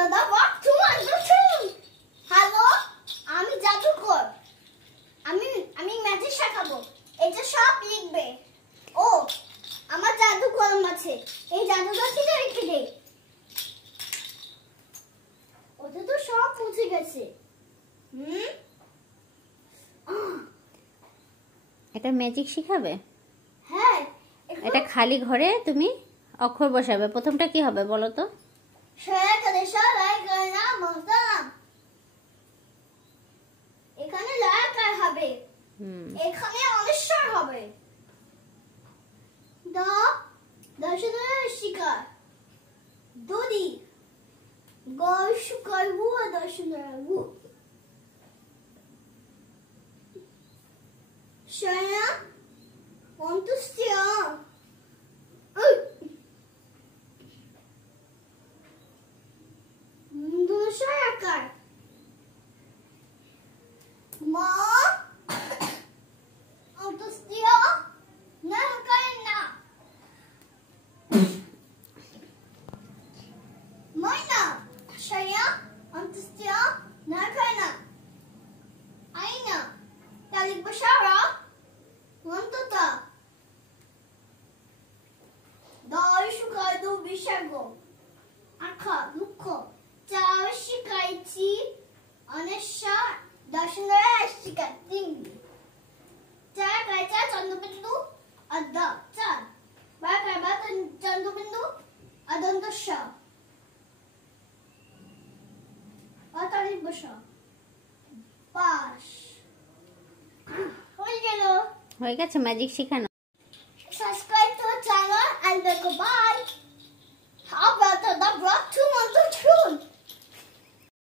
দাদা বাপ তোমার হ্যালো, আমি জাদুকর। আমি ম্যাজিক শেখাবো। এটা সব লিখবে। ও আমার জাদু কলম আছে, এই জাদুটা থেকে রেখে দে। ওটা তো সব মুছে গেছে। এটা ম্যাজিক শিখাবে? হ্যাঁ। এটা খালি ঘরে তুমি অক্ষর বসাবে। প্রথমটা কি হবে বলো তো? এখানে লয়াকার হবে, এখানে অনিশ্বর হবে। দর্শনের শিকার দড়ি গর্ষকার হুয়া দর্শনের হু শয়না অন্তুষ্টিয়া দশাকার মা অন্তুষ্টিয়া না করেন না ময়না শয়া অন্তুষ্টিয়া না করেন না আইনা তালিক বসারা অন্ততা দর্শকার দু বিসর্গ আখা দুঃখ চার শিকাইছি অনেশ্বর দর্শনের শিকার তিন চার কায়চা চন্দ্রবিন্দু আদ্যা চার বা কায়বা চন্দ্রবিন্দু আদন্ত স অতারিক বস পাশ হয়ে গেল। হয়ে গেছে ম্যাজিক শেখানো?